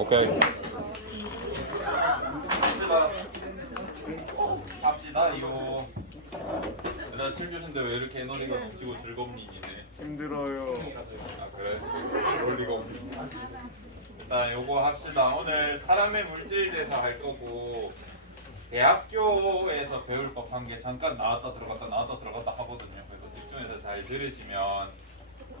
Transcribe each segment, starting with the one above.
오케이. 갑시다 이거. 나 7교시인데 왜 이렇게 에너지가 넘치고 즐겁니 니네? 힘들어요. 아 그래? 그럴 리가 없네. 일단 요거 합시다. 오늘 사람의 물질 대사 할 거고 대학교에서 배울 법한 게 잠깐 나왔다 들어갔다 하거든요. 그래서 집중해서 잘 들으시면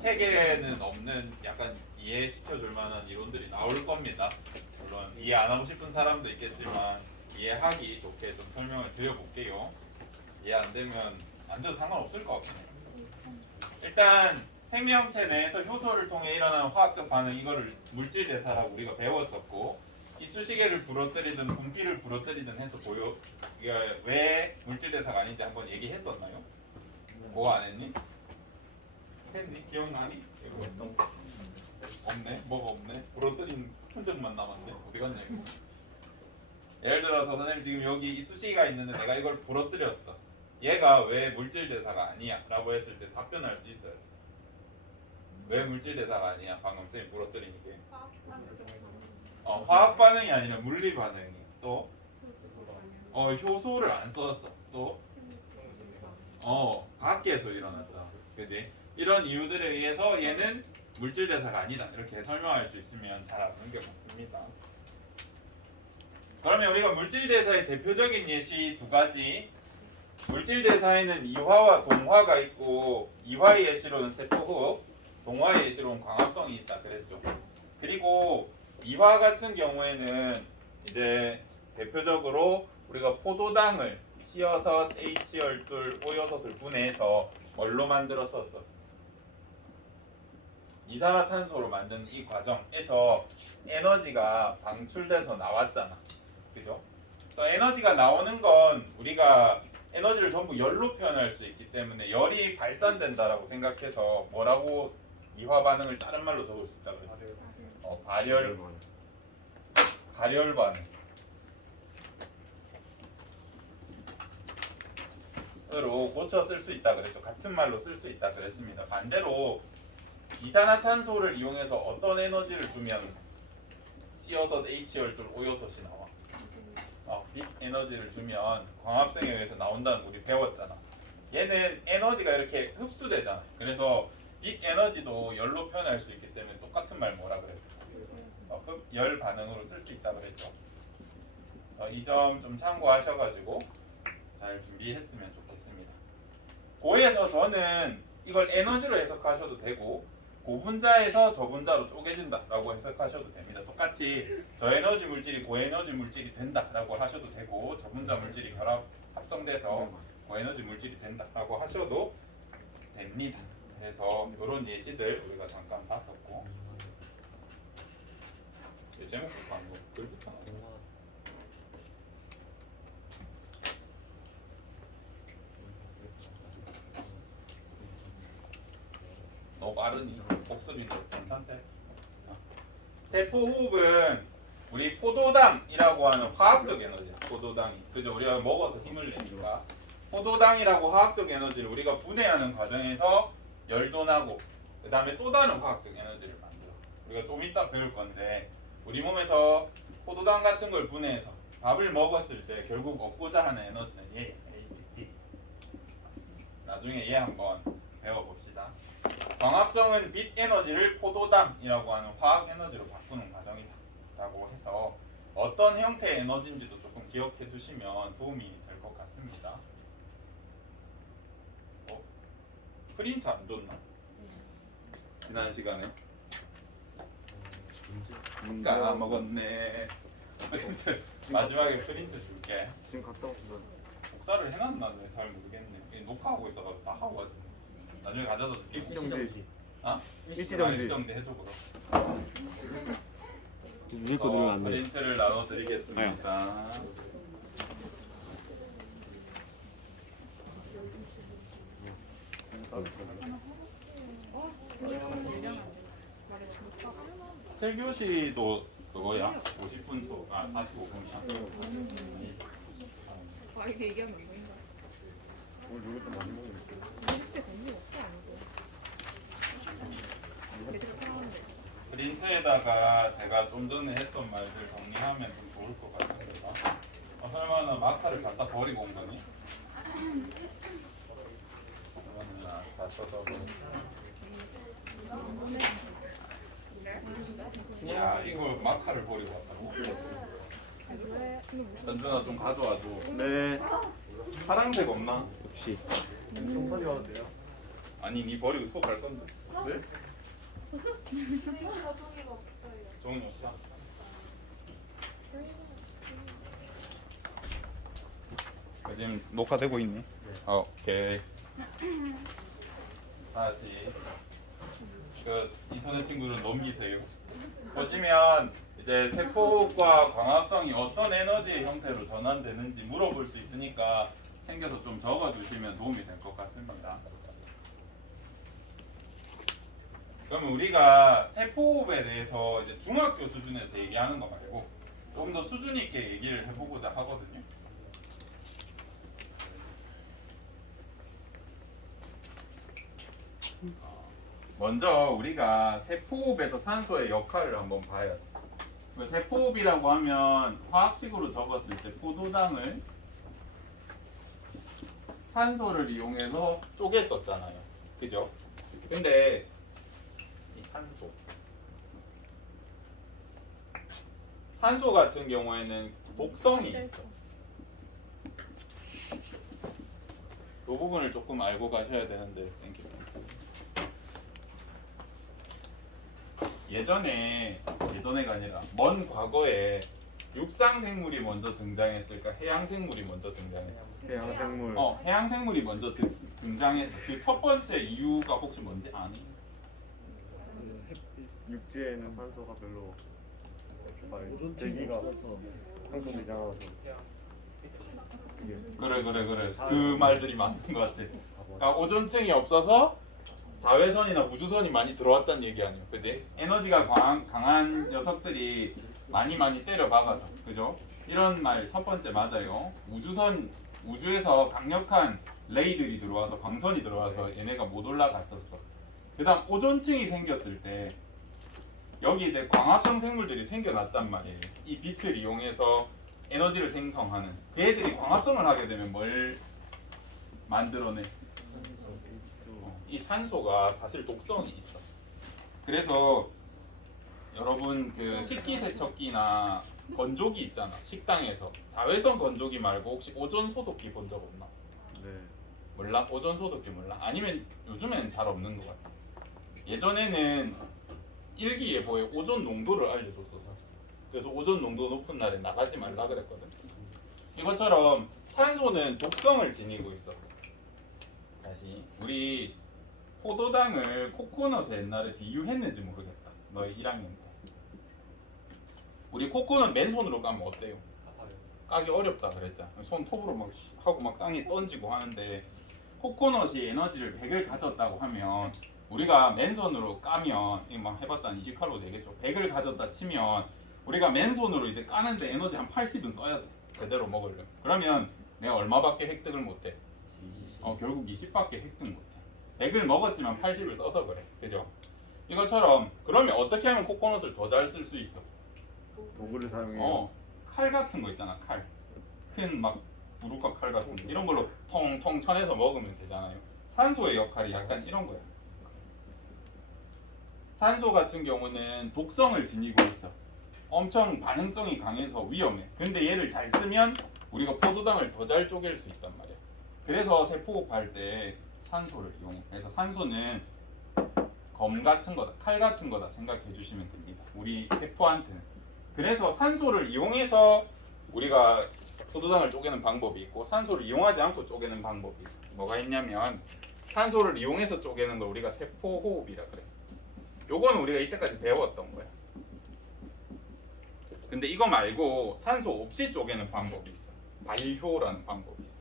책에는 없는 약간 이해시켜줄 만한 이론들이 나올 겁니다. 물론 이해 안 하고 싶은 사람도 있겠지만 이해하기 좋게 좀 설명을 드려볼게요. 이해 안 되면 완전 상관없을 것 같아요. 일단 생명체 내에서 효소를 통해 일어나는 화학적 반응, 이거를 물질 대사라고 우리가 배웠었고, 이쑤시개를 부러뜨리든 분필을 부러뜨리든 해서 보여. 이게 왜 물질 대사가 아닌지 한번 얘기했었나요? 뭐 안 했니? 했니? 기억나니? 이거 어떤 거? 없네? 뭐가 없네? 부러뜨린 흔적만 남았네? 어디 갔냐 이거? 예를 들어서 선생님 지금 여기 이쑤시개가 있는데 내가 이걸 부러뜨렸어. 얘가 왜 물질 대사가 아니야? 라고 했을 때 답변할 수 있어요. 왜 물질 대사가 아니야? 방금 쌤이 부러뜨린 게. 화학 반응이 아니라 물리 반응이. 또 효소를 안 썼어. 또 밖에서 일어났다. 그지? 이런 이유들에 의해서 얘는 물질 대사가 아니다. 이렇게 설명할 수 있으면 잘 아는 게 맞습니다. 그러면 우리가 물질 대사의 대표적인 예시 두 가지. 물질 대사에는 이화와 동화가 있고, 이화의 예시로는 세포호흡, 동화의 예시로는 광합성이 있다 그랬죠. 그리고 이화 같은 경우에는 이제 대표적으로 우리가 포도당을 씌어서 H12, O6을 분해해서 뭘로 만들었었어? 이산화탄소로 만든 이 과정에서 에너지가 방출돼서 나왔잖아. 그죠? 그래서 에너지가 나오는 건 우리가 에너지를 전부 열로 표현할 수 있기 때문에 열이 발산된다라고 생각해서 뭐라고 이화 반응을 다른 말로 적을 수 있다고 했어요. 발열 반응. 으로 고쳐 쓸 수 있다 그랬죠. 같은 말로 쓸 수 있다 그랬습니다. 반대로 이산화탄소를 이용해서 어떤 에너지를 주면 씌어서 H12, O6이 나와. 빛 에너지를 주면 광합성에 의해서 나온다는 거 우리 배웠잖아. 얘는 에너지가 이렇게 흡수되잖아. 그래서 빛 에너지도 열로 표현할 수 있기 때문에 똑같은 말 뭐라 그랬어? 열 반응으로 쓸 수 있다 그랬죠. 이 점 좀 참고하셔가지고 잘 준비했으면 좋겠습니다. 고에서 저는 이걸 에너지로 해석하셔도 되고, 고분자에서 저분자로 쪼개진다라고 해석하셔도 됩니다. 똑같이 저에너지 물질이 고에너지 물질이 된다라고 하셔도 되고, 저분자 물질이 결합 합성돼서 고에너지 물질이 된다라고 하셔도 됩니다. 그래서 이런 예시들 우리가 잠깐 봤었고, 제목부터 한번 글부터 나와. 너무 빠르니? 목소리도 괜찮대? 세포호흡은 우리 포도당이라고 하는 화학적 에너지야. 포도당이. 그죠? 우리가 먹어서 힘을 내니까. 포도당이라고 화학적 에너지를 우리가 분해하는 과정에서 열도 나고, 그 다음에 또 다른 화학적 에너지를 만들어. 우리가 좀 이따 배울 건데, 우리 몸에서 포도당 같은 걸 분해해서 밥을 먹었을 때 결국 얻고자 하는 에너지는 얘, ATP. 나중에 얘 한번 배워봅시다. 광합성은 빛 에너지를 포도당이라고 하는 화학 에너지로 바꾸는 과정이다 라고 해서 어떤 형태의 에너지인지도 조금 기억해 두시면 도움이 될 것 같습니다. 프린트 안 줬나? 지난 시간에? 까먹었네. 프린트 마지막에 프린트 줄게. 지금 갔다 오시면 복사를 해놨나 잘 모르겠네. 녹화하고 있어가지고 다 하고 가지고 나중에 가져다 줄게. 일시정지. 일시정지. 일시정지 해줘 그럼. 위에 거 누르면 안 돼. 프린트를 나눠드리겠습니다. 실교시도 그거야? 50분 수, 45분이야? 이게 얘기하면 안 보인다. 오늘 요것도 많이 먹으니까. 실제 공부 없지 않고. 계속 상하는데. 린트에다가 제가 좀 전에 했던 말들 정리하면 좀 좋을 것 같습니다. 설마는 마카를 갖다 버리고 온 거니? 그러면 다 써서. 야, 이거 마카를 버리고 왔다고? 연준아 좀 가져와줘. 네. 파란색 없나? 역시 청소리 와도 돼요? 아니, 니 버리고 수업 갈 건데. 네? 종이 없어? 지금 녹화되고 있니? 오케이. 다시 그 인터넷 친구를 넘기세요. 보시면 이제 세포과 광합성이 어떤 에너지의 형태로 전환되는지 물어볼 수 있으니까 챙겨서 좀 적어주시면 도움이 될 것 같습니다. 그러면 우리가 세포호흡에 대해서 이제 중학교 수준에서 얘기하는 거 말고 좀 더 수준 있게 얘기를 해보고자 하거든요. 먼저 우리가 세포호흡에서 산소의 역할을 한번 봐야 돼. 세포호흡이라고 하면 화학식으로 적었을 때 포도당을 산소를 이용해서 쪼갰었잖아요. 그죠? 근데 이 산소 같은 경우에는 독성이 있어. 그 부분을 조금 알고 가셔야 되는데 예전에가 아니라 먼 과거에 육상 생물이 먼저 등장했을까? 해양 생물이 먼저 등장했을까? 해양 생물. 해양 생물이 먼저 등장했어. 그 첫 번째 이유가 혹시 뭔지 아니? 육지에는 산소가 별로 대기가 산소 이상하고. 그래. 그 말들이 맞는 것 같아. 그러니까 오존층이 없어서 자외선이나 우주선이 많이 들어왔다는 얘기 아니에요, 그지? 에너지가 강한 녀석들이 많이 때려박아서, 그죠? 이런 말 첫 번째 맞아요. 우주에서 강력한 레이들이 들어와서 광선이 들어와서 얘네가 못 올라갔었어. 그다음 오존층이 생겼을 때 여기 이제 광합성 생물들이 생겨났단 말이에요. 이 빛을 이용해서 에너지를 생성하는. 걔들이 광합성을 하게 되면 뭘 만들어내? 이 산소가 사실 독성이 있어. 그래서 여러분 그 식기세척기나 건조기 있잖아. 식당에서 자외선 건조기 말고 혹시 오존 소독기 본 적 없나? 네. 몰라? 오존 소독기 몰라? 아니면 요즘에는 잘 없는 것 같아. 예전에는 일기예보에 오존 농도를 알려줬었어. 그래서 오존 농도 높은 날에 나가지 말라 그랬거든. 이것처럼 산소는 독성을 지니고 있어. 다시 우리 포도당을 코코넛에 옛날에 비유했는지 모르겠다. 너희 1학년 때. 우리 코코넛 맨손으로 까면 어때요? 까기 어렵다 그랬잖아. 손 톱으로 막 하고 막 땅에 던지고 하는데 코코넛이 에너지를 100을 가졌다고 하면 우리가 맨손으로 까면 이거 막 해봤다 한 20칼로 되겠죠. 100을 가졌다 치면 우리가 맨손으로 이제 까는데 에너지 한 80은 써야 돼. 제대로 먹으려면. 그러면 내가 얼마밖에 획득을 못해? 결국 20밖에 획득 못해. 100을 먹었지만 80을 써서 그래. 그죠? 이것처럼 그러면 어떻게 하면 코코넛을 더 잘 쓸 수 있어? 도구를 사용해요. 칼 같은 거 있잖아. 칼. 큰 막 부루카 칼 같은 거. 이런 걸로 통통 쳐내서 먹으면 되잖아요. 산소의 역할이 약간 이런 거야. 산소 같은 경우는 독성을 지니고 있어. 엄청 반응성이 강해서 위험해. 근데 얘를 잘 쓰면 우리가 포도당을 더 잘 쪼갤 수 있단 말이야. 그래서 세포호흡할 때 산소를 이용해. 그래서 산소는 검 같은 거다, 칼 같은 거다 생각해 주시면 됩니다. 우리 세포한테는. 그래서 산소를 이용해서 우리가 포도당을 쪼개는 방법이 있고 산소를 이용하지 않고 쪼개는 방법이 있어. 뭐가 있냐면 산소를 이용해서 쪼개는 걸 우리가 세포호흡이라 그래. 요거는 우리가 이때까지 배웠던 거야. 근데 이거 말고 산소 없이 쪼개는 방법이 있어. 발효라는 방법이 있어.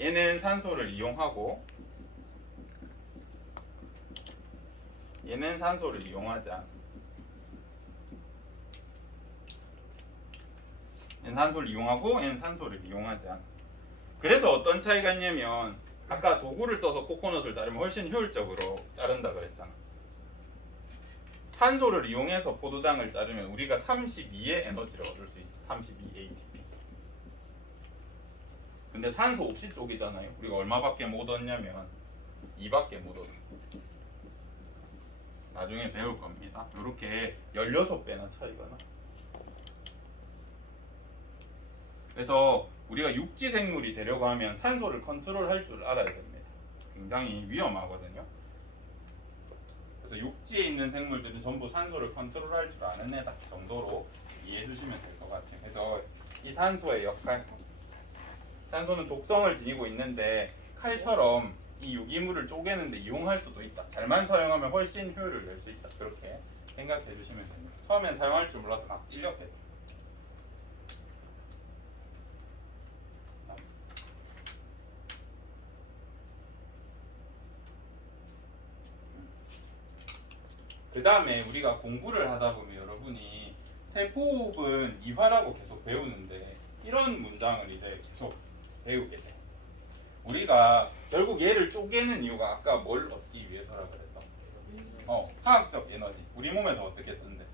얘는 산소를 이용하고 얘는 산소를 이용하지 않아. 얘는 산소를 이용하고 얘는 산소를 이용하지 않아. 그래서 어떤 차이가 있냐면 아까 도구를 써서 코코넛을 자르면 훨씬 효율적으로 자른다 그랬잖아. 산소를 이용해서 포도당을 자르면 우리가 32의 에너지를 얻을 수 있어. 32 ATP. 근데 산소 없이 쪽이잖아요. 우리가 얼마밖에 못 얻냐면 2밖에 못 얻어. 나중에 배울 겁니다. 이렇게 16배나 차이가 나. 그래서 우리가 육지 생물이 되려고 하면 산소를 컨트롤할 줄 알아야 됩니다. 굉장히 위험하거든요. 그래서 육지에 있는 생물들은 전부 산소를 컨트롤할 줄 아는 애다 정도로 이해해 주시면 될 것 같아요. 그래서 이 산소의 역할, 산소는 독성을 지니고 있는데 칼처럼 이 유기물을 쪼개는데 이용할 수도 있다. 잘만 사용하면 훨씬 효율을 낼 수 있다. 그렇게 생각해 주시면 됩니다. 처음엔 사용할 줄 몰라서 막 찔렸대요. 그 다음에 우리가 공부를 하다 보면 여러분이 세포호흡은 이화라고 계속 배우는데 이런 문장을 이제 계속 배우게 돼요. 우리가 결국 얘를 쪼개는 이유가 아까 뭘 얻기 위해서라 그랬어? 화학적 에너지. 우리 몸에서 어떻게 쓴대?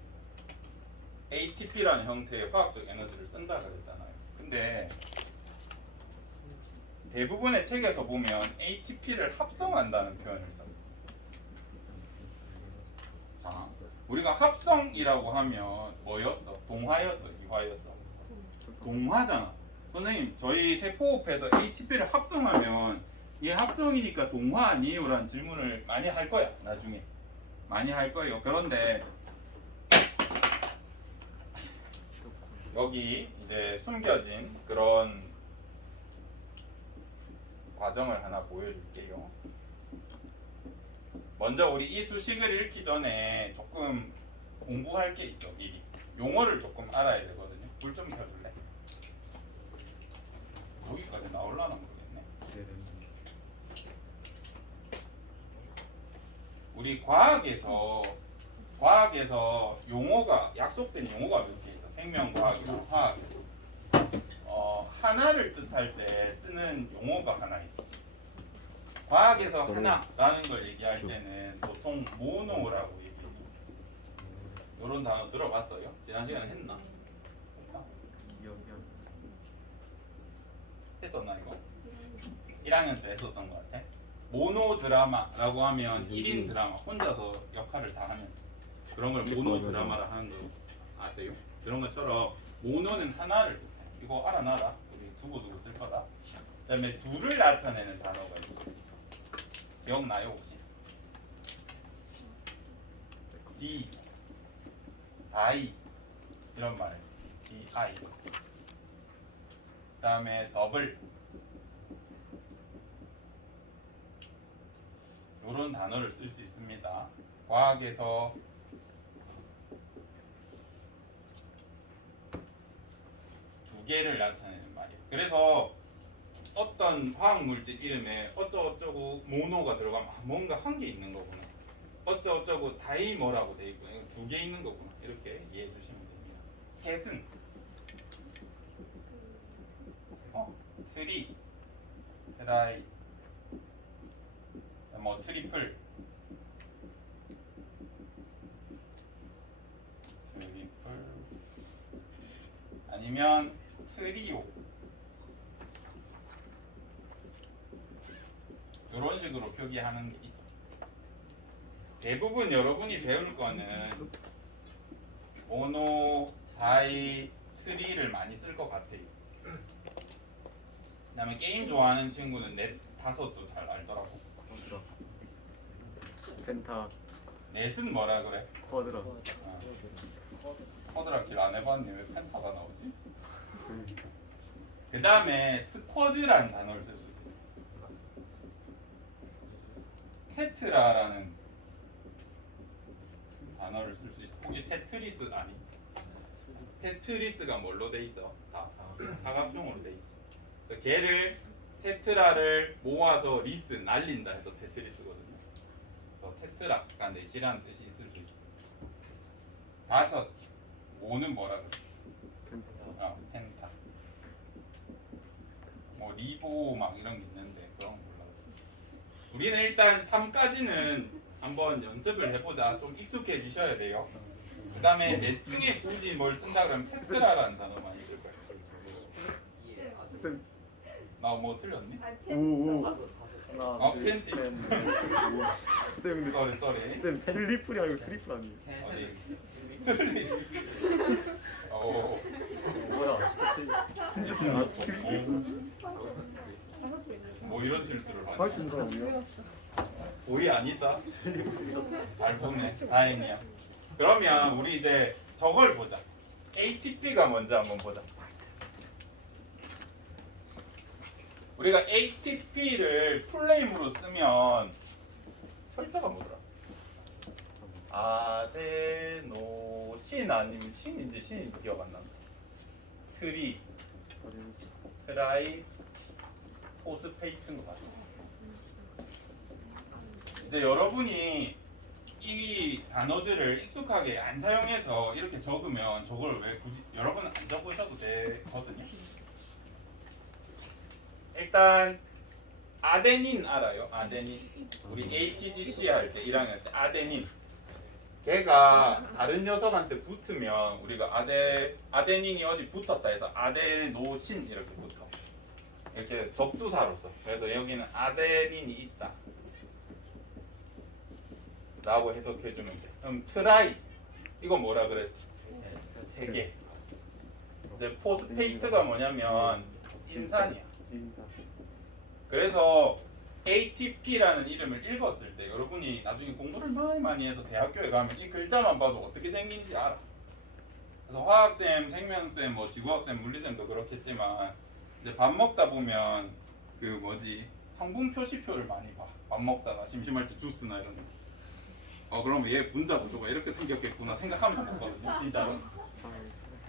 ATP라는 형태의 화학적 에너지를 쓴다 그랬잖아요. 근데 대부분의 책에서 보면 ATP를 합성한다는 표현을 써요. 자, 우리가 합성이라고 하면 뭐였어? 동화였어? 이화였어? 동화잖아. 선생님, 저희 세포호흡에서 ATP를 합성하면 얘 합성이니까 동화 아니에요? 라는 질문을 많이 할 거야. 나중에 많이 할 거예요. 그런데 여기 이제 숨겨진 그런 과정을 하나 보여줄게요. 먼저 우리 이 수식을 읽기 전에 조금 공부할 게 있어. 미리 용어를 조금 알아야 되거든요. 불 좀 켜줄래? 여기까지 나올라나 모르겠네. 우리 과학에서 용어가 약속된 용어가 몇 개 있어. 생명과학이랑 화학에서 하나를 뜻할 때 쓰는 용어가 하나 있어. 과학에서 하나라는 걸 얘기할 때는 보통 모노라고 얘기해요. 이런 단어 들어봤어요? 지난 시간에 했나? 했었나 이거? 1학년 때 했었던 것 같아. 모노 드라마라고 하면 1인 드라마, 혼자서 역할을 다 하는 그런 걸 모노 드라마라 하는 거 아세요? 그런 것처럼 모노는 하나를 뜻해. 이거 알아놔라. 우리 두고두고 쓸 거다. 그다음에 둘을 나타내는 단어가 있어. 기억나요 혹시? D, I 이런 말 했어. D, I. 그다음에 더블 이런 단어를 쓸 수 있습니다. 과학에서 두 개를 나타내는 말이에요. 그래서 어떤 화학 물질 이름에 어쩌고저쩌고 모노가 들어가면 뭔가 한 개 있는 거구나. 어쩌고저쩌고 다이 뭐라고 돼 있고 두 개 있는 거구나. 이렇게 이해해 주시면 됩니다. 셋은 트리, 트라이, 뭐 트리플, 아니면 트리오 이런 식으로 표기하는 게 있어. 대부분 여러분이 배울 거는 모노, 다이, 트리를 많이 쓸 것 같아요. 그다음에 게임 좋아하는 친구는 넷, 다섯도 잘 알더라고. 펜타, 넷은 뭐라 그래? 쿼드라. 쿼드라킬 안 해봤네. 왜 펜타가 나오지? 그 다음에 스쿼드라는 단어를 쓸 수 있어. 테트라라는 단어를 쓸 수 있어. 혹시 테트리스 아니? 테트리스가 뭘로 돼 있어? 다 사각형으로 돼 있어. 그래서 걔를 테트라를 모아서 리스 날린다 해서 테트리스거든요. 그래서 테트라가 넷이라는 뜻이 있을 수 있어. 다섯, 오는 뭐라 그래? 펜타. 뭐 리보 막 이런 게 있는데 그런 거 몰라. 우리는 일단 3까지는 한번 연습을 해보자. 좀 익숙해지셔야 돼요. 그 다음에 넷 중에 굳이 뭘 쓴다 그러면 페트라라는 단어 많이 쓸 거예요. 쌤, 나 뭐 틀렸니? 오오 어, 팬티. 쌤 근데 쏘리. 쌤 트리플이 아니고 트리플 아니에요? 어디? 틀리. 오. 뭐야 진짜 트리플 뭐 이런 실수를 하냐? 파이팅 사람이요? 오이 아니다. 잘 보네. 다행이야. 그러면 우리 이제 저걸 보자. ATP가 먼저 한번 보자. 우리가 ATP를 풀네임으로 쓰면 철자가 뭐더라? 아데노신 아니면 신인지 신인지 기억 안 난다. 트리, 트라이, 포스페이트인 거 맞아. 이제 여러분이 이 단어들을 익숙하게 안 사용해서 이렇게 적으면 저걸 왜 굳이 여러분은 안 적으셔도 되거든요. 일단 아데닌 알아요? 아데닌. 우리 ATGC 할 때 1학년 때 아데닌. 걔가 다른 녀석한테 붙으면 우리가 아데닌이 어디 붙었다 해서 아데노신 이렇게 붙어. 이렇게 접두사로서. 그래서 여기는 아데닌이 있다 라고 해석해주면 돼. 그럼 트라이 이거 뭐라 그랬어? 3개. 이제 포스페이트가 뭐냐면 인산이야. 그래서 ATP라는 이름을 읽었을 때 여러분이 나중에 공부를 많이 해서 대학교에 가면 이 글자만 봐도 어떻게 생긴지 알아. 그래서 화학쌤, 생명쌤, 뭐 지구학쌤, 물리쌤도 그렇겠지만 이제 밥 먹다 보면 그 뭐지 성분 표시표를 많이 봐. 밥 먹다가 심심할 때 주스나 이런 거. 그럼 얘 분자 구조가 이렇게 생겼겠구나 생각하면서 먹거든요. 진짜로.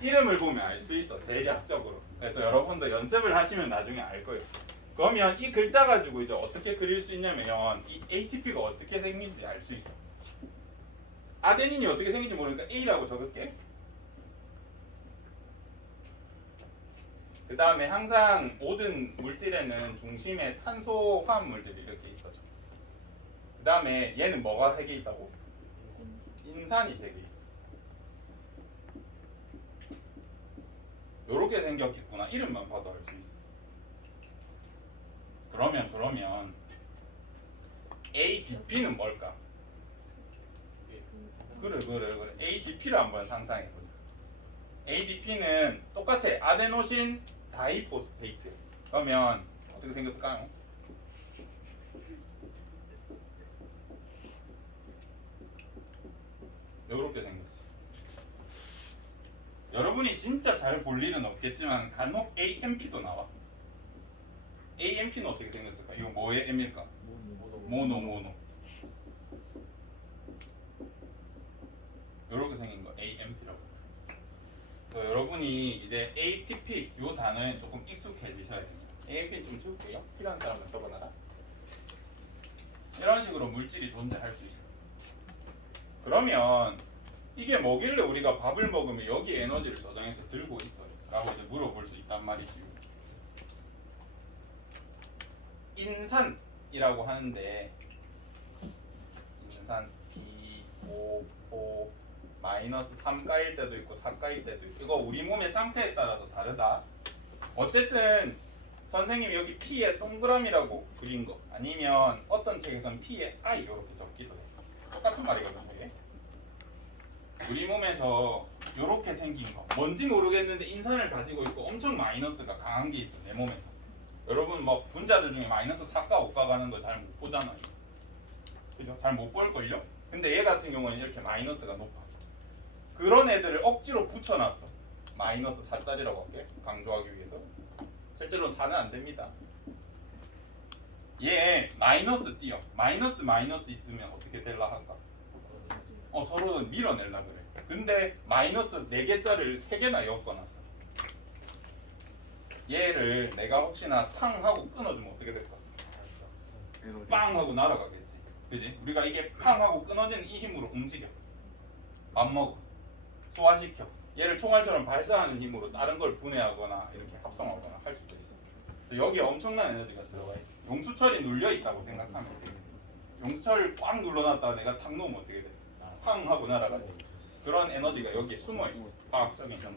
이름을 보면 알 수 있어. 대략적으로. 그래서 여러분도 연습을 하시면 나중에 알 거예요. 그러면 이 글자 가지고 이제 어떻게 그릴 수 있냐면 이 ATP가 어떻게 생긴지 알 수 있어. 아데닌이 어떻게 생긴지 모르니까 A라고 적을게. 그 다음에 항상 모든 물질에는 중심에 탄소 화합물들이 이렇게 있어져. 그 다음에 얘는 뭐가 3개 있다고? 인산이 3개 있어. 요렇게 생겼겠구나. 이름만 봐도 알 수 있어. 그러면 ADP는 뭘까? 그래. ADP를 한번 상상해보자. ADP는 똑같아. 아데노신 다이포스페이트. 그러면 어떻게 생겼을까요? 요렇게 생겼어. 여러분이 진짜 잘 볼 일은 없겠지만 간혹 AMP도 나와. AMP는 어떻게 생겼을까? 이거 뭐의 M일까? 모노. 요렇게 생긴 거 AMP라고. 그래서 여러분이 이제 ATP 요 단어에 조금 익숙해지셔야 됩니다. AMP 좀 지울게요. 필요한 사람은 적어놔라. 이런 식으로 물질이 존재할 수 있어. 그러면 이게 뭐길래 우리가 밥을 먹으면 여기 에너지를 저장해서 들고 있어요? 라고 이제 물어볼 수 있단 말이지. 인산이라고 하는데 인산 B5O 마이너스 3가일 때도 있고 4가일 때도 있고 이거 우리 몸의 상태에 따라서 다르다. 어쨌든 선생님이 여기 P에 동그라미라고 그린 거 아니면 어떤 책에서는 P에 I 이렇게 적기도 해. 똑같은 말이거든요. 이게. 우리 몸에서 이렇게 생긴 거 뭔지 모르겠는데 인산을 가지고 있고 엄청 마이너스가 강한 게 있어 내 몸에서. 여러분 뭐 분자들 중에 마이너스 4가 5가 가는 거 잘 못 보잖아요. 그죠? 잘 못 볼걸요? 근데 얘 같은 경우는 이렇게 마이너스가 높아. 그런 애들을 억지로 붙여놨어. 마이너스 4짜리라고 할게. 강조하기 위해서. 실제로는 4는 안 됩니다. 얘 마이너스 띄어. 마이너스 있으면 어떻게 될라 할까? 서로 밀어낼라 그래. 근데 마이너스 4개짜리를 3개나 엮어놨어. 얘를 내가 혹시나 탕 하고 끊어주면 어떻게 될까? 빵 하고 날아가겠지. 그지? 우리가 이게 팡 하고 끊어지는 이 힘으로 움직여. 밥 먹어. 소화시켜. 얘를 총알처럼 발사하는 힘으로 다른 걸 분해하거나 이렇게 합성하거나 할 수도 있어. 그래서 여기에 엄청난 에너지가 들어가 있어. 용수철이 눌려 있다고 생각하면 돼. 용수철을 꽉 눌러놨다가 내가 탁 놓으면 어떻게 돼? 탕 하고 날아가지. 그런 에너지가 여기에 숨어 있어. 과학적인 점.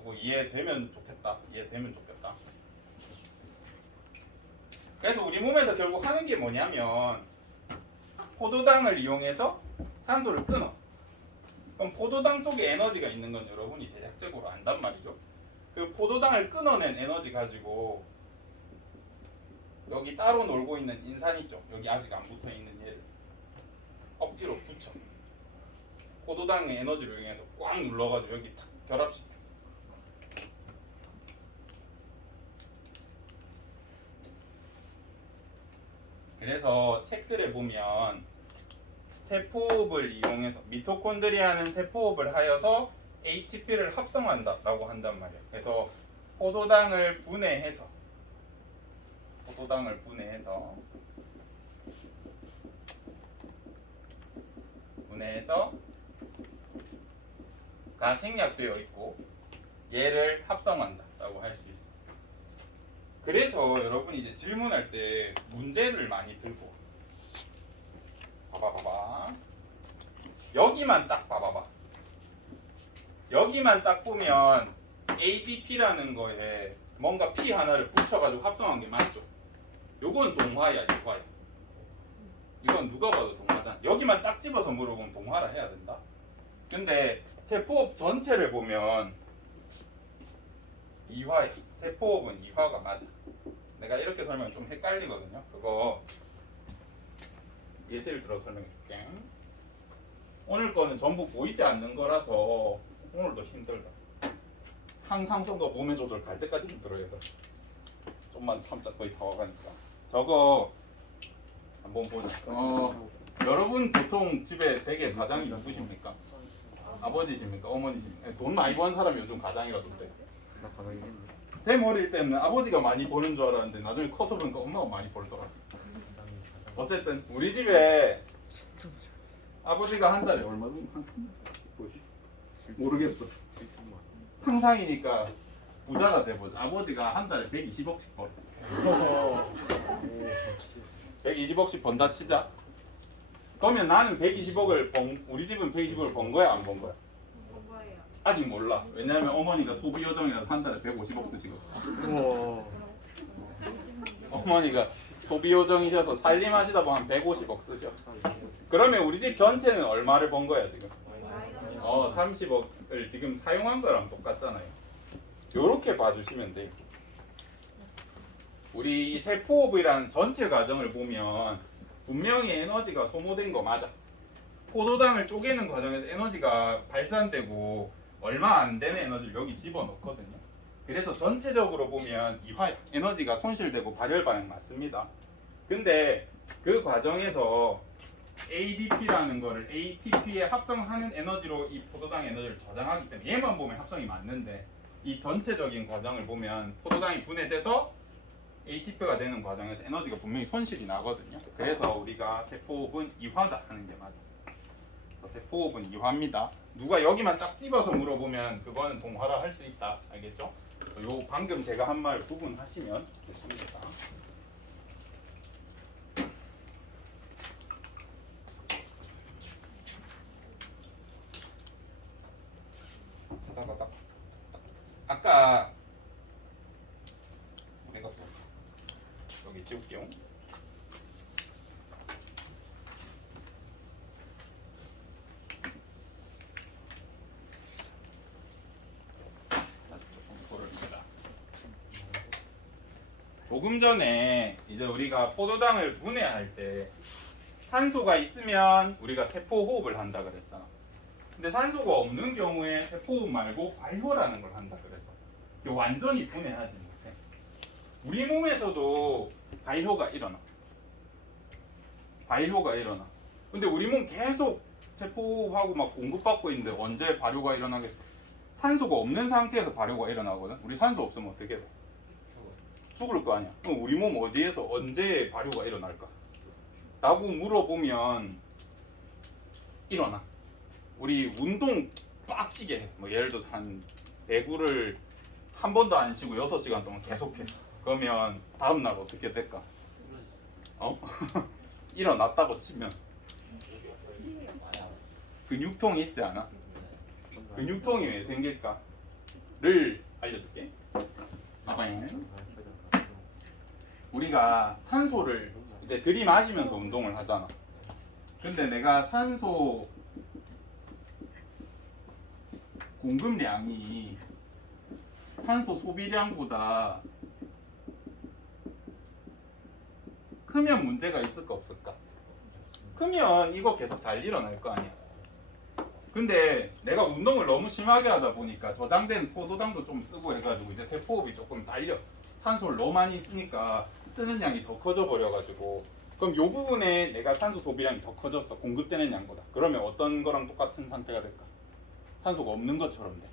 이거 이해되면 좋겠다. 이해되면 좋겠다. 그래서 우리 몸에서 결국 하는 게 뭐냐면 포도당을 이용해서 산소를 끊어. 그럼 포도당 속에 에너지가 있는 건 여러분이 대략적으로 안단 말이죠. 그 포도당을 끊어낸 에너지 가지고 여기 따로 놀고 있는 인산 있죠. 여기 아직 안 붙어 있는 얘를 억지로 붙여. 포도당의 에너지를 이용해서 꽉 눌러가지고 여기 탁 결합시켜. 그래서 책들에 보면 세포호흡을 이용해서 미토콘드리아는 세포호흡을 하여서 ATP를 합성한다라고 한단 말이에요. 그래서 포도당을 분해해서 가 생략되어 있고 얘를 합성한다라고 할 수 있어요. 그래서 여러분이 이제 질문할 때 문제를 많이 들고 봐봐. 여기만 딱 봐봐봐. 여기만 딱 보면 ADP라는 거에 뭔가 P 하나를 붙여가지고 합성한 게 맞죠? 요건 동화야, 유화야. 이건 누가 봐도 동화잖아. 여기만 딱 집어서 물어보면 동화라 해야 된다. 근데 세포호흡 전체를 보면 이화야. 세포호흡은 이화가 맞아. 내가 이렇게 설명하면 좀 헷갈리거든요. 그거 예시를 들어 설명해 줄게. 오늘 거는 전부 보이지 않는 거라서 오늘도 힘들다. 항상성과 몸의 조절 갈 때까지 힘들어요. 좀만 참자. 거의 다 와가니까. 저거 한번 보자. 여러분 보통 집에 댁에 가장이 누구십니까? 아버지십니까? 어머니십니까? 돈 많이 버는 사람이 요즘 가장이라던데. 나 가능이 했네. 쌤 어릴 때는 아버지가 많이 버는 줄 알았는데 나중에 커서 보니까 엄마가 많이 벌더라. 어쨌든 우리 집에 아버지가 한 달에 얼마 정도? 모르겠어. 상상이니까 부자가 돼보자. 아버지가 한 달에 120억씩 벌어. 120억씩 번다 치자. 그러면 나는 120억을 우리 집은 120억을 번 거야, 안 번 거야? 뭐예요? 아직 몰라. 왜냐면 어머니가 소비 요정이라서 한 달에 150억 쓰시거든. 우와. 어머니가 소비 요정이셔서 살림하시다 보면 150억 쓰셔. 그러면 우리 집 전체는 얼마를 번 거야 지금? 30억을 지금 사용한 거랑 똑같잖아요. 요렇게 봐주시면 돼요. 우리 이 세포호흡이라는 전체 과정을 보면 분명히 에너지가 소모된 거 맞아. 포도당을 쪼개는 과정에서 에너지가 발산되고 얼마 안 되는 에너지를 여기 집어넣거든요. 그래서 전체적으로 보면 이화 에너지가 손실되고 발열 반응 맞습니다. 근데 그 과정에서 ADP라는 거를 ATP에 합성하는 에너지로 이 포도당 에너지를 저장하기 때문에 얘만 보면 합성이 맞는데 이 전체적인 과정을 보면 포도당이 분해돼서 ATP가 되는 과정에서 에너지가 분명히 손실이 나거든요. 그래서 우리가 세포호흡은 이화다 하는 게 맞아. 세포호흡은 이화입니다. 누가 여기만 딱 집어서 물어보면 그거는 동화라 할 수 있다. 알겠죠? 요 방금 제가 한 말 구분하시면 됐습니다. 아까 내가 썼어. 여기 지울게요. 조금 전에 이제 우리가 포도당을 분해할 때 산소가 있으면 우리가 세포 호흡을 한다 그랬잖아. 근데 산소가 없는 경우에 세포 호흡 말고 발효라는 걸 한다 그랬어. 이게 완전히 분해하지 못해. 우리 몸에서도 발효가 일어나. 근데 우리 몸 계속 세포 호흡하고 막 공급받고 있는데 언제 발효가 일어나겠어? 산소가 없는 상태에서 발효가 일어나거든. 우리 산소 없으면 어떻게 돼? 죽을 거 아니야. 그럼 우리 몸 어디에서 언제 발효가 일어날까? 라고 물어보면 일어나. 우리 운동 빡시게 해. 뭐 예를 들어서 한 배구를 한 번도 안 쉬고 6시간 동안 계속해. 그러면 다음날 어떻게 될까? 일어났다고 치면 근육통이 있지 않아? 근육통이 왜 생길까?를 알려줄게. 봐봐요. 우리가 산소를 이제 들이마시면서 운동을 하잖아. 근데 내가 산소 공급량이 산소 소비량보다 크면 문제가 있을까 없을까? 크면 이거 계속 잘 일어날 거 아니야. 근데 내가 운동을 너무 심하게 하다 보니까 저장된 포도당도 좀 쓰고 해가지고 이제 세포호흡이 조금 딸려. 산소를 너무 많이 쓰니까 쓰는 양이 더 커져 버려가지고, 그럼 요 부분에 내가 산소 소비량이 더 커졌어. 공급되는 양보다. 그러면 어떤 거랑 똑같은 상태가 될까? 산소가 없는 것처럼 돼.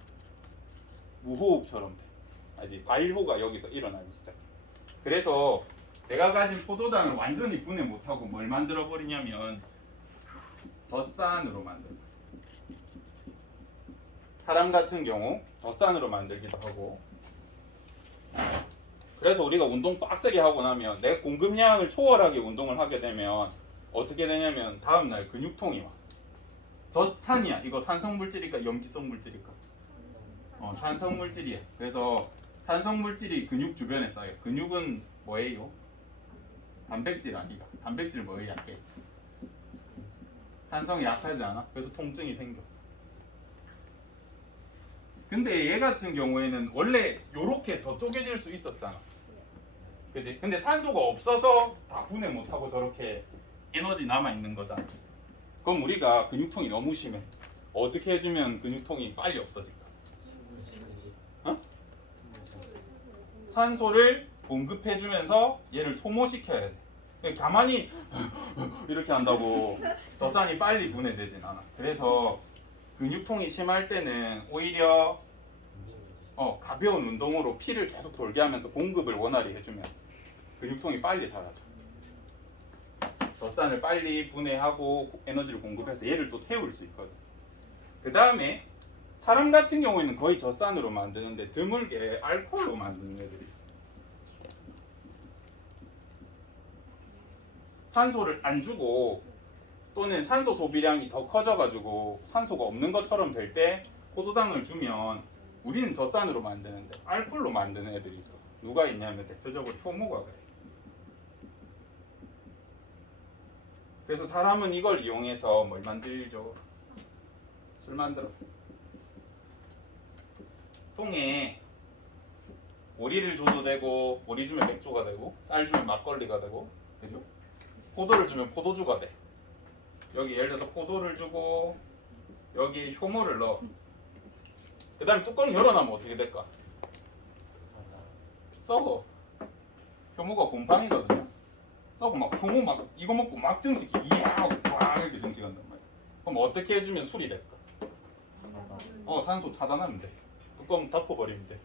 무호흡처럼 돼. 알지? 발효가 여기서 일어나기 시작해. 그래서 내가 가진 포도당을 완전히 분해 못하고 뭘 만들어 버리냐면 젖산으로 만든다. 사람 같은 경우 젖산으로 만들기도 하고. 그래서 우리가 운동 빡세게 하고 나면 내 공급량을 초월하게 운동을 하게 되면 어떻게 되냐면 다음날 근육통이 와. 젖산이야. 이거 산성물질일까 염기성물질일까? 산성물질이야. 그래서 산성물질이 근육 주변에 쌓여. 근육은 뭐예요? 단백질 아니가. 단백질 뭐에 약해? 산성이 약하지 않아? 그래서 통증이 생겨. 근데 얘 같은 경우에는 원래 요렇게 더 쪼개질 수 있었잖아. 그지? 근데 산소가 없어서 다 분해 못하고 저렇게 에너지 남아있는 거잖아. 그럼 우리가 근육통이 너무 심해. 어떻게 해주면 근육통이 빨리 없어질까? 산소를 공급해주면서 얘를 소모시켜야 돼. 가만히 이렇게 한다고 젖산이 빨리 분해되진 않아. 그래서 근육통이 심할 때는 오히려 가벼운 운동으로 피를 계속 돌게 하면서 공급을 원활히 해주면 근육통이 빨리 사라져. 젖산을 빨리 분해하고 에너지를 공급해서 얘를 또 태울 수 있거든. 그 다음에 사람 같은 경우에는 거의 젖산으로 만드는데 드물게 알코올로 만드는 애들이 있어. 산소를 안 주고 또는 산소 소비량이 더 커져가지고 산소가 없는 것처럼 될 때 포도당을 주면 우리는 젖산으로 만드는데 알코올로 만드는 애들이 있어. 누가 있냐면 대표적으로 효모가 그래. 그래서 사람은 이걸 이용해서 뭘 만들죠? 술 만들어. 통에 오리를 줘도 되고, 오리 주면 맥주가 되고, 쌀 주면 막걸리가 되고, 그죠? 포도를 주면 포도주가 돼. 여기 예를 들어서 포도를 주고 여기 효모를 넣어. 그 다음에 뚜껑 열어놔면 어떻게 될까? 썩어. 효모가 곰팡이거든요. 썩어. 막 효모 막 이거 먹고 막 증식 이야 하고 꽉 이렇게 증식한단 말이야. 그럼 어떻게 해주면 술이 될까? 산소 차단하면 돼. 뚜껑 덮어버리면 돼.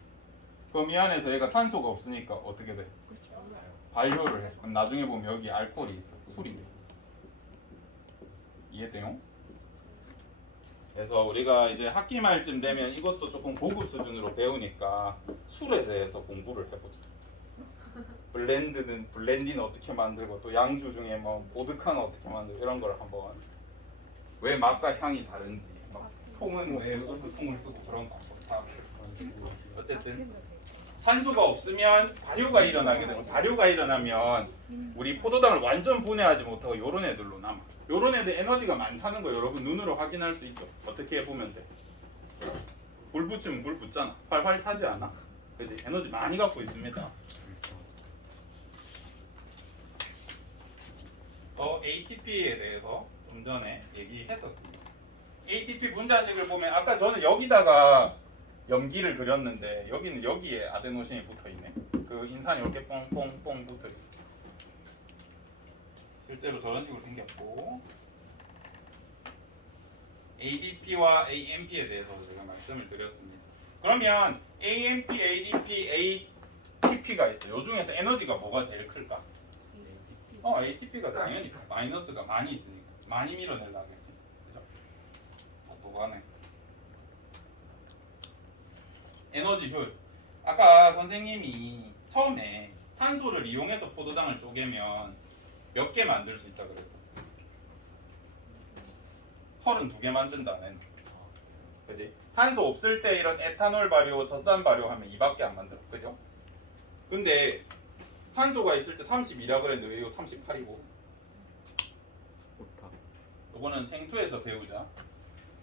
그럼 이 안에서 얘가 산소가 없으니까 어떻게 돼? 발효를 해. 그럼 나중에 보면 여기 알코올이 있어. 술이 돼. 이해돼요? 그래서 우리가 이제 학기 말쯤 되면 이것도 조금 고급 수준으로 배우니까 술에 대해서 공부를 해보자. 블렌디는 어떻게 만들고 또 양주 중에 뭐 보드카는 어떻게 만들고 이런 걸 한번 왜 맛과 향이 다른지 막 통은 왜 어느 통을 쓰고 그런 거 다 어쨌든 산소가 없으면 발효가 일어나게 되고 발효가 일어나면 우리 포도당을 완전 분해하지 못하고 요런 애들로 남아. 요런 애들 에너지가 많다는 거 여러분 눈으로 확인할 수 있죠. 어떻게 해보면 돼? 불 붙이면 불 붙잖아. 활활 타지 않아? 그지? 에너지 많이 갖고 있습니다. ATP에 대해서 좀 전에 얘기했었습니다. ATP 분자식을 보면 아까 저는 여기다가 염기를 그렸는데 여기는 여기에 아데노신이 붙어있네. 그 인산이 이렇게 뽕뽕뽕 붙어있어. 실제로 저런 식으로 생겼고 ADP와 AMP에 대해서 제가 말씀을 드렸습니다. 그러면 AMP, ADP, ATP가 있어요. 이 중에서 에너지가 뭐가 제일 클까? ATP가 당연히 마이너스가 많이 있으니까 많이 밀어내려고 하겠지. 그죠? 다 녹아내. 에너지 효율. 아까 선생님이 처음에 산소를 이용해서 포도당을 쪼개면 몇 개 만들 수 있다 그랬어? 32개 만든다 는 그지? 산소 없을 때 이런 에탄올 발효, 젖산 발효하면 이밖에 안 만들어. 그죠? 근데 산소가 있을 때 32라 그랬는데 왜 이거 38이고? 좋다. 이거는 생투에서 배우자.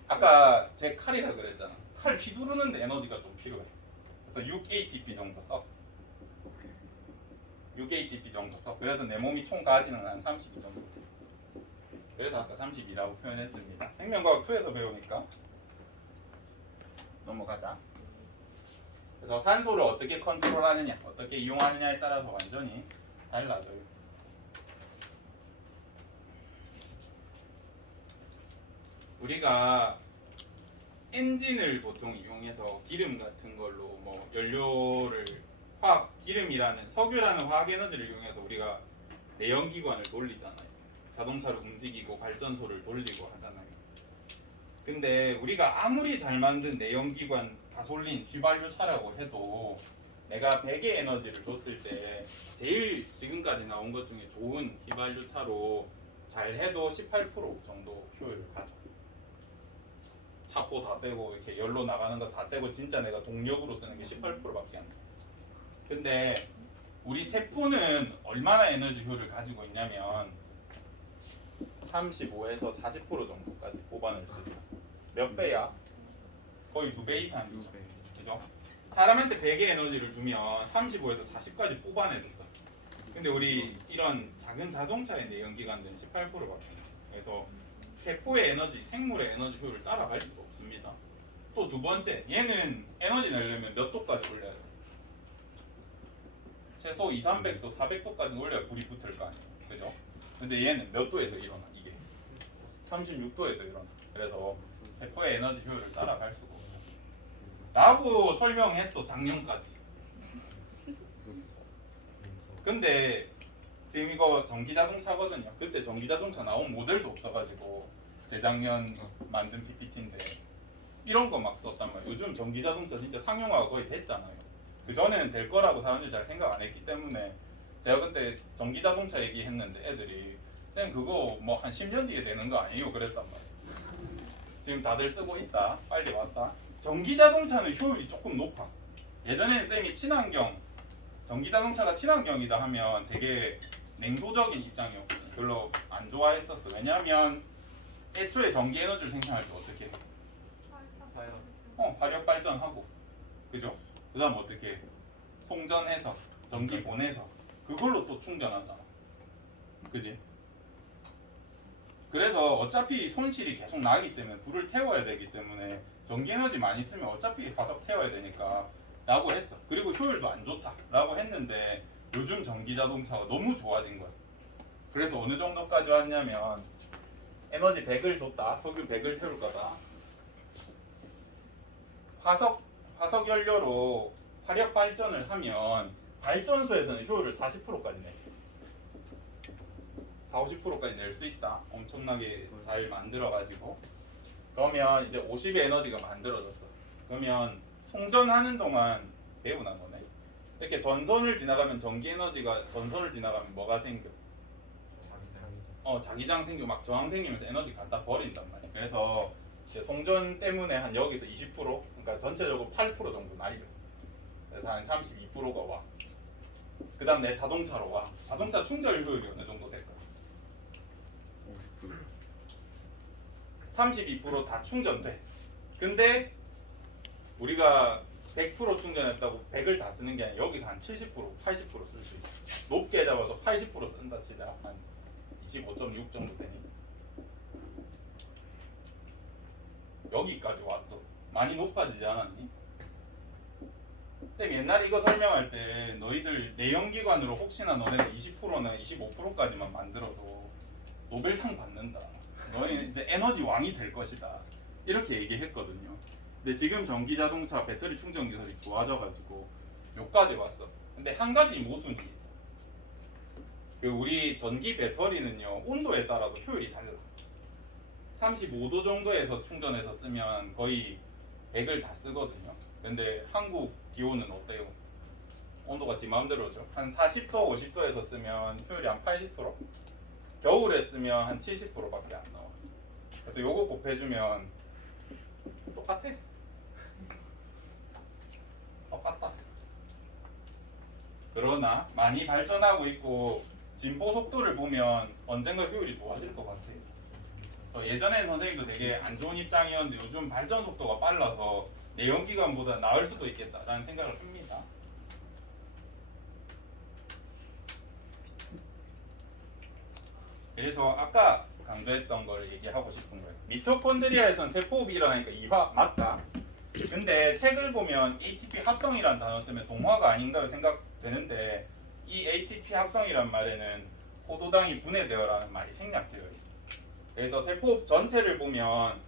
아까 제 칼이라 그랬잖아. 칼 휘두르는데 에너지가 좀 필요해. 그래서 6ATP 정도 써. 6ATP 정도 써. 그래서 내 몸이 총 가지는 한 32 정도. 그래서 아까 32라고 표현했습니다. 생명과학 2에서 배우니까. 넘어가자. 그래서 산소를 어떻게 컨트롤하느냐, 어떻게 이용하느냐에 따라서 완전히 달라져요. 우리가 엔진을 보통 이용해서 기름 같은 걸로 뭐 연료를 기름이라는 석유라는 화학 에너지를 이용해서 우리가 내연기관을 돌리잖아요. 자동차를 움직이고 발전소를 돌리고 하잖아요. 근데 우리가 아무리 잘 만든 내연기관 가솔린 휘발유차라고 해도 내가 100의 에너지를 줬을 때 제일 지금까지 나온 것 중에 좋은 휘발유차로 잘 해도 18% 정도 효율을 가져. 차포 다 떼고 이렇게 열로 나가는 거 다 떼고 진짜 내가 동력으로 쓰는 게 18%밖에 안 돼. 근데 우리 세포는 얼마나 에너지 효율을 가지고 있냐면 35에서 40% 정도까지 뽑아낼 수 있다. 몇 배야? 거의 2배 이상이죠. 그죠? 사람한테 100의 에너지를 주면 35에서 40까지 뽑아내줬어. 근데 우리 이런 작은 자동차의 내연기관들은 18%밖에 안 돼. 그래서 세포의 에너지, 생물의 에너지 효율을 따라갈 수가 없습니다. 또 두 번째, 얘는 에너지 내려면 몇 도까지 올려야 돼? 최소 2, 300도, 400도까지 올려야 불이 붙을 거 아니에요. 그죠? 근데 얘는 몇 도에서 일어나? 이게 36도에서 일어나. 그래서 세포의 에너지 효율을 따라갈 수가 없어. 라고 설명했어, 작년까지. 근데 지금 이거 전기자동차거든요. 그때 전기자동차 나온 모델도 없어가지고 재작년 만든 PPT인데 이런 거 막 썼단 말이에요. 요즘 전기자동차 진짜 상용화가 거의 됐잖아요. 그 전에는 될 거라고 사람들이 잘 생각 안 했기 때문에 제가 그때 전기자동차 얘기했는데 애들이 쌤 그거 뭐 한 10년 뒤에 되는 거 아니에요? 그랬단 말이에요. 지금 다들 쓰고 있다. 빨리 왔다. 전기자동차는 효율이 조금 높아. 예전에는 쌤이 친환경 전기자동차가 친환경이다 하면 되게 냉소적인 입장이었거든요. 별로 안 좋아했었어. 왜냐하면 애초에 전기 에너지를 생산할 때 어떻게 해? 화력 발전하고, 그죠? 그다음 어떻게 해? 송전해서 전기 보내서 그걸로 또 충전하잖아. 그지? 그래서 어차피 손실이 계속 나기 때문에 불을 태워야 되기 때문에 전기 에너지 많이 쓰면 어차피 화석 태워야 되니까 라고 했어. 그리고 효율도 안 좋다 라고 했는데 요즘 전기 자동차가 너무 좋아진 거야. 그래서 어느 정도까지 왔냐면 에너지 100을 줬다. 석유 100을 태울 거다. 화석 연료로 화력 발전을 하면 발전소에서는 효율을 40%까지 내. 40~50%까지 낼 수 있다. 엄청나게 잘 만들어가지고. 그러면 이제 50의 에너지가 만들어졌어. 그러면 송전하는 동안 배우나 거네. 이렇게 전선을 지나가면 전기 에너지가 전선을 지나가면 뭐가 생겨? 자기장 생기고 막 저항 생기면서 에너지 갖다 버린단 말이야. 그래서 이제 송전 때문에 한 여기서 20% 그러니까 전체적으로 8% 정도 날려. 그래서 한 32%가 와. 그 다음 내 자동차로 와. 자동차 충전 효율이 어느 정도 될까? 32% 다 충전돼. 근데 우리가 100% 충전했다고 100을 다 쓰는 게 아니라 여기서 한 70%, 80% 쓸 수 있어. 높게 잡아서 80% 쓴다 치자. 한 25.6 정도 되니. 여기까지 왔어. 많이 높아지지 않았니? 쌤 옛날에 이거 설명할 때 너희들 내연기관으로 혹시나 너네가 20%나 25%까지만 만들어도 노벨상 받는다. 너희는 이제 에너지 왕이 될 것이다. 이렇게 얘기했거든요. 근데 지금 전기자동차 배터리 충전 기술이 좋아져가지고 여기까지 왔어. 근데 한 가지 모순이 있어. 그 우리 전기 배터리는요 온도에 따라서 효율이 달라. 35도 정도에서 충전해서 쓰면 거의 100을 다 쓰거든요. 근데 한국 기온은 어때요? 온도가 지 마음대로죠. 한 40도, 50도에서 쓰면 효율이 한 80%? 겨울에 쓰면 한 70%밖에 안 나와. 그래서 요거 곱해주면 똑같아. 똑같다. 그러나 많이 발전하고 있고 진보 속도를 보면 언젠가 효율이 좋아질 것 같아. 그래서 예전에 선생님도 되게 안 좋은 입장이었는데 요즘 발전 속도가 빨라서 내연기관보다 나을 수도 있겠다라는 생각을 합니다. 그래서 아까 강조했던 걸 얘기하고 싶은 거예요. 미토콘드리아에선 세포흡이 일어나니까 이화 맞다. 근데 책을 보면 ATP 합성이란 단어 때문에 동화가 아닌가 생각되는데 이 ATP 합성이란 말에는 포도당이 분해되어라는 말이 생략되어 있어요. 그래서 세포 전체를 보면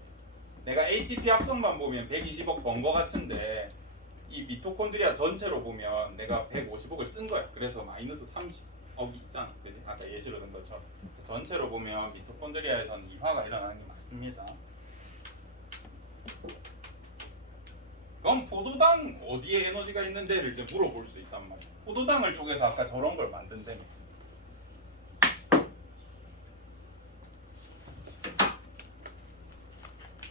내가 ATP 합성만 보면 120억 번 거 같은데 이 미토콘드리아 전체로 보면 내가 150억을 쓴 거야. 그래서 마이너스 30억이 있잖아. 그지? 아까 예시로 든 것처럼 전체로 보면 미토콘드리아에서는 이화가 일어나는 게 맞습니다. 그럼 포도당 어디에 에너지가 있는데를 이제 물어볼 수 있단 말이야. 포도당을 쪼개서 아까 저런 걸 만든다며.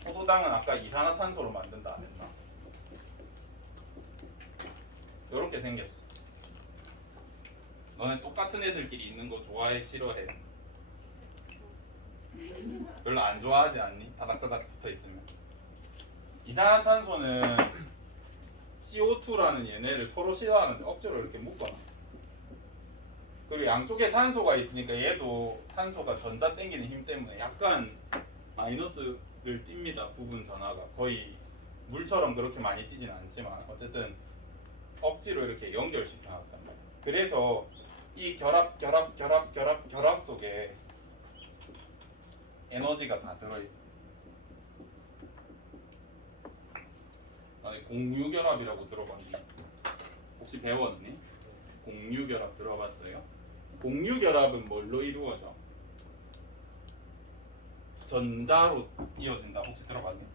포도당은 아까 이산화탄소로 만든다 안 했나? 요렇게 생겼어. 너네 똑같은 애들끼리 있는 거 좋아해 싫어해? 별로 안 좋아하지 않니? 다닥다닥 붙어 있으면. 이산화탄소는 CO2라는 얘네를 서로 싫어하는데 억지로 이렇게 묶어놨어. 그리고 양쪽에 산소가 있으니까 얘도 산소가 전자 땡기는 힘 때문에 약간 마이너스를 띱니다. 부분 전하가 거의 물처럼 그렇게 많이 뛰지는 않지만 어쨌든 억지로 이렇게 연결시켜 놨단 말이야. 그래서 이 결합 속에 에너지가 다 들어있어. 아니, 공유결합이라고 들어봤니? 혹시 배웠니? 공유결합 들어봤어요? 공유결합은 뭘로 이루어져? 전자로 이어진다. 혹시 들어봤니?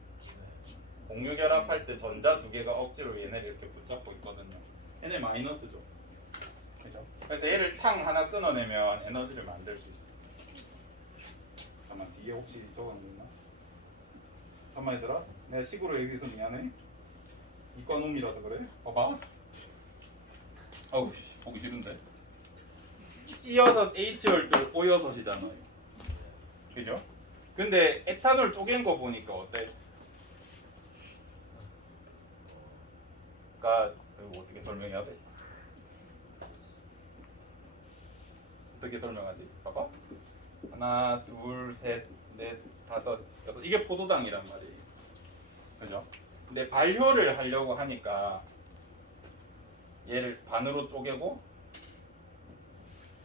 공유결합할 때 전자 두 개가 억지로 얘네를 이렇게 붙잡고 있거든요. 얘네 마이너스죠. 그죠? 그래서 얘를 탕 하나 끊어내면 에너지를 만들 수 있어. 잠깐만 뒤에 혹시 적어놨나? 잠깐만 얘들아, 내가 식으로 얘기해서 미안해. 이과놈이라서 그래? 봐봐. 어우 보기 싫은데. C여섯 H열둘 O여섯이잖아요. 그죠? 근데 에탄올 쪼갠 거 보니까 어때? 그러니까 이거 어떻게 설명해야 돼? 어떻게 설명하지? 봐봐. 하나, 둘, 셋, 넷, 다섯, 여섯. 이게 포도당이란 말이에요. 그죠? 근데 발효를 하려고 하니까 얘를 반으로 쪼개고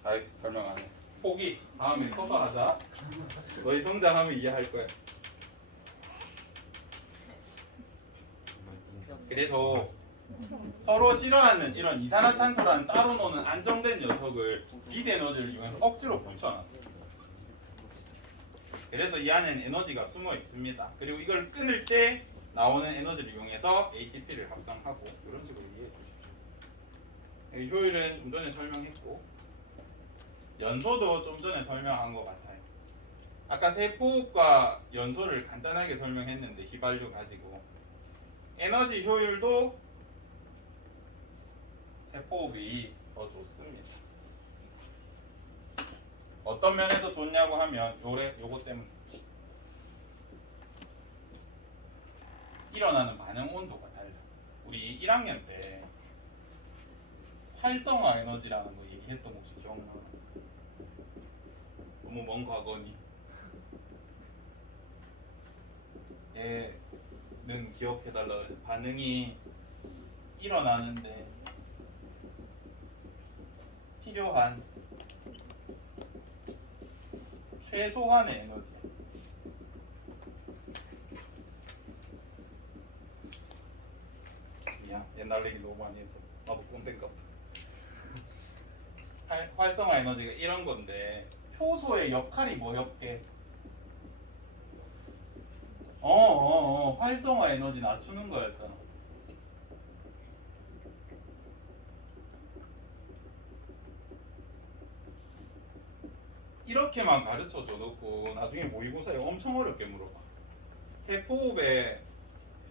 아이 설명 안 해. 포기. 다음에 커서 하자. 너희 성장하면 이해할 거야. 그래서 서로 싫어하는 이런 이산화탄소라는 따로 노는 안정된 녀석을 빛 에너지를 이용해서 억지로 붙여놨어. 그래서 이 안에는 에너지가 숨어 있습니다. 그리고 이걸 끊을 때 나오는 에너지를 이용해서 ATP를 합성하고 이런 식으로 이해해 주십시오. 효율은 좀 전에 설명했고 연소도 좀 전에 설명한 것 같아요. 아까 세포흡과 연소를 간단하게 설명했는데 휘발유 가지고 에너지 효율도 세포흡이 더 좋습니다. 어떤 면에서 좋냐고 하면 요거 때문에 일어나는 반응 온도가 달라. 우리 1학년 때 활성화 에너지라는 거 얘기했던 거 혹시 기억나? 너무 먼 과거니? 얘는 기억해달라. 반응이 일어나는데 필요한 최소한의 에너지. 미안, 옛날 얘기 너무 많이 해서 나도 꼰대인가 보다. 활성화 에너지가 이런 건데 효소의 역할이 뭐였게? 활성화 에너지 낮추는 거였잖아. 이렇게 이렇게만 가르쳐 줘 놓고 나중에 모의고사에 엄청 어렵게 물어봐.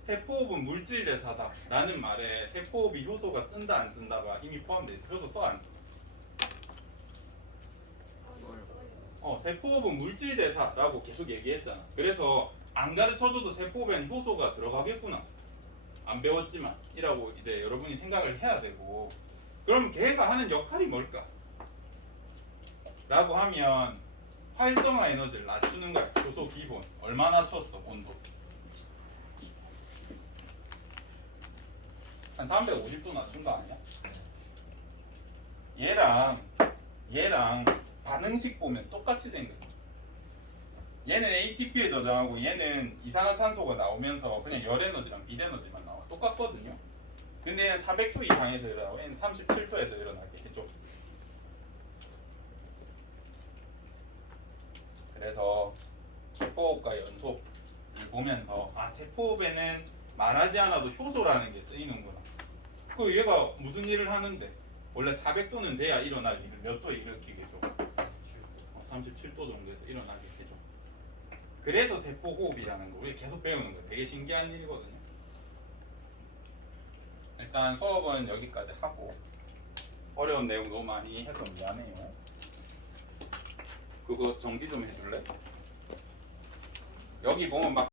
세포호흡은 물질 대사다라는 말에 세포호흡이 효소가 쓴다 안 쓴다가 이미 포함돼 있어. 효소 써 안 써? 세포호흡은 물질 대사라고 계속 얘기했잖아. 그래서 안 가르쳐줘도 세포호흡에는 효소가 들어가겠구나. 안 배웠지만 이라고 이제 여러분이 생각을 해야 되고, 그럼 걔가 하는 역할이 뭘까? 라고 하면 활성화 에너지를 낮추는 거야. 효소 기본 얼마 낮췄어? 온도 한 350도 낮춘 거 아니야? 얘랑 반응식 보면 똑같이 생겼어. 얘는 ATP에 저장하고 얘는 이산화탄소가 나오면서 그냥 열 에너지랑 빛 에너지만 나와. 똑같거든요. 근데 얘는 400도 이상에서 일어나고 얘는 37도에서 일어나게 해줘. 그래서 세포호흡과 연속을 보면서 세포호흡에는 말하지 않아도 효소라는 게 쓰이는구나. 그 얘가 무슨 일을 하는데 원래 400도는 돼야 일어날 일을 몇 도에 일으키게 해줘? 37도 정도에서 일어나게 해줘. 그래서 세포호흡이라는 거 우리 계속 배우는 거 되게 신기한 일이거든요. 일단 수업은 여기까지 하고, 어려운 내용 너무 많이 해서 미안해요. 그거 정리 좀 해줄래? 여기 보면 막